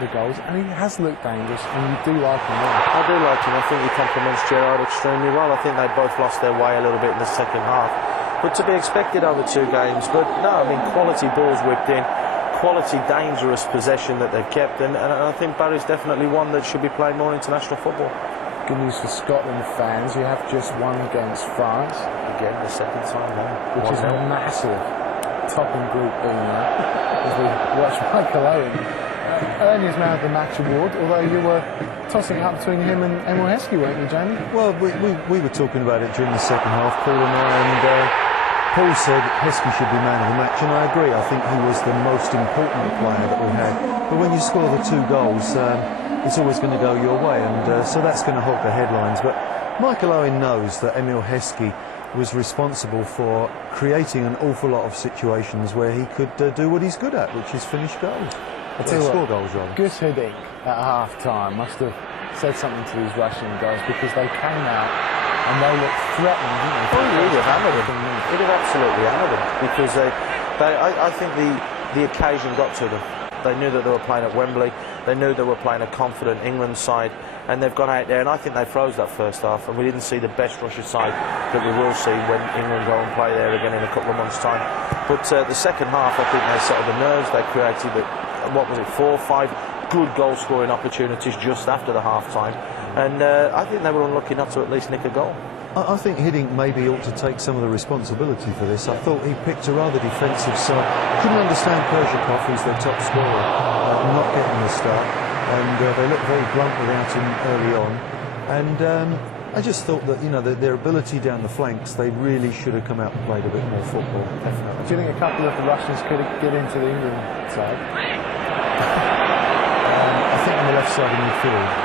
the goals, and he has looked dangerous, and you do like him, don't you? I do like him. I think he complements Gerrard extremely well. I think they both lost their way a little bit in the second half, but to be expected over 2 games. But no, I mean, quality balls whipped in, quality dangerous possession that they've kept, and I think Barry's definitely one that should be playing more international football. Good news for Scotland fans, you have just won against France. Again, the second time now. Which is massive. Topping Group B now. As we watch Michael Owen earn his Man of the Match award, although you were tossing up between him and Emile Heskey, weren't you, Jamie? Well, we were talking about it during the second half, Paul and I, and Paul said Heskey should be Man of the Match, and I agree. I think he was the most important player that we had. But when you score the 2 goals, it's always going to go your way, and so that's going to hog the headlines. But Michael Owen knows that Emile Heskey was responsible for creating an awful lot of situations where he could do what he's good at, which is finish goals. Score goals, rather. Gus Hiddink at half-time must have said something to these Russian guys, because they came out and they looked threatening, didn't they? Oh, he'd have hammered them. He'd have absolutely hammered them, because I think the occasion got to them. They knew that they were playing at Wembley. They knew they were playing a confident England side, and they've gone out there, and I think they froze that first half, and we didn't see the best Russia side that we will see when England go and play there again in a couple of months' time. But the second half, I think they settled the nerves. They created, what was it, 4 or 5 good goal-scoring opportunities just after the half-time, and I think they were unlucky not to at least nick a goal. I think Hiddink maybe ought to take some of the responsibility for this. I thought he picked a rather defensive side. Couldn't understand Perzhikov, who's their top scorer, not getting the start, and they looked very blunt without him early on. And I just thought that, you know, their ability down the flanks, they really should have come out and played a bit more football. Definitely. Do you think a couple of the Russians could get into the England side? I think on the left side of midfield.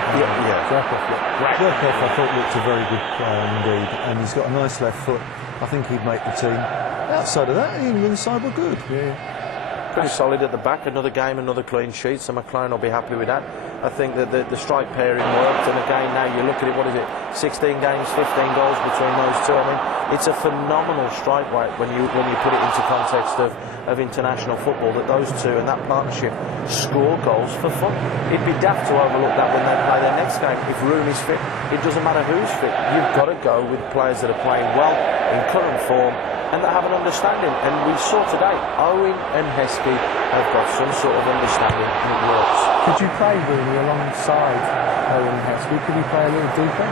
Zherkov, I thought looked a very good player indeed, and he's got a nice left foot. I think he'd make the team. Outside of that, the England side were good. Yeah. Pretty solid at the back. Another game, another clean sheet, so McLaren will be happy with that. I think that the strike pairing worked, and again now you look at it, what is it, 16 games, 15 goals between those two. I mean, it's a phenomenal strike rate when you put it into context of international football, that those two and that partnership score goals for fun. It'd be daft to overlook that when they play their next game. If Rooney's fit, it doesn't matter who's fit. You've got to go with players that are playing well, in current form, and that have an understanding. And we saw today, Owen and Heskey have got some sort of understanding, and it works. Could you play Rooney alongside Owen and Heskey? Could he play a little deeper?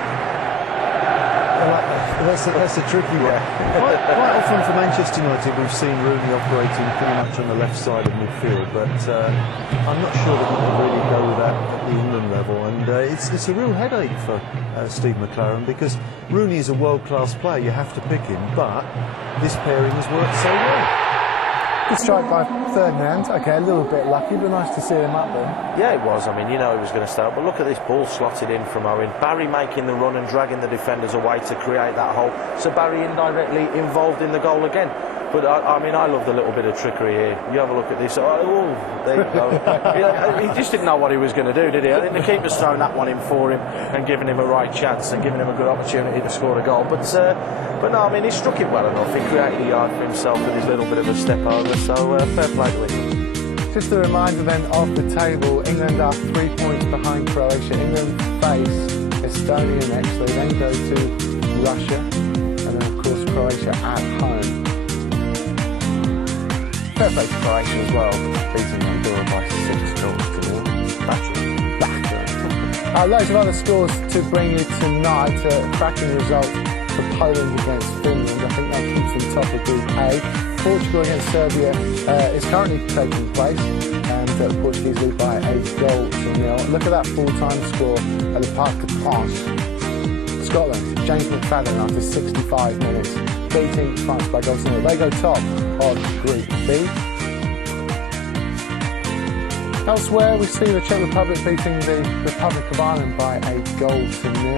Well, that's a tricky one. Quite often for Manchester United, we've seen Rooney operating pretty much on the left side of midfield, but I'm not sure that we can really go with that at the England level. And it's a real headache for Steve McLaren, because Rooney is a world-class player. You have to pick him, but this pairing has worked so well. Good strike by Ferdinand. Okay, a little bit lucky, but nice to see him up there. Yeah, it was. I mean, you know he was going to start, but look at this ball slotted in from Owen. Barry making the run and dragging the defenders away to create that hole. So Barry indirectly involved in the goal again. But I mean, I love the little bit of trickery here. You have a look at this. Oh, there you go. He just didn't know what he was going to do, did he? I think the keeper's thrown that one in for him and given him a right chance and given him a good opportunity to score a goal. But no, I mean, he struck it well enough. He created a yard for himself with his little bit of a step over. So fair play to him. Just a reminder then of the table. England are 3 points behind Croatia. England face Estonia next. They then go to Russia, and then of course Croatia at home. Fair play to Croatia as well, beating Andorra by 6 goals to 0. Battering. Loads of other scores to bring you tonight. A cracking result for Poland against Finland. I think that keeps them top of Group A. Portugal against Serbia is currently taking place, and the Portuguese lead by 8 goals to 0. Look at that full-time score at the Parc des Princes. Scotland, James McFadden after 65 minutes, beating France by goals to 0. They go top of Group B. Elsewhere, we see the Czech Republic beating the Republic of Ireland by 8 goals to 0.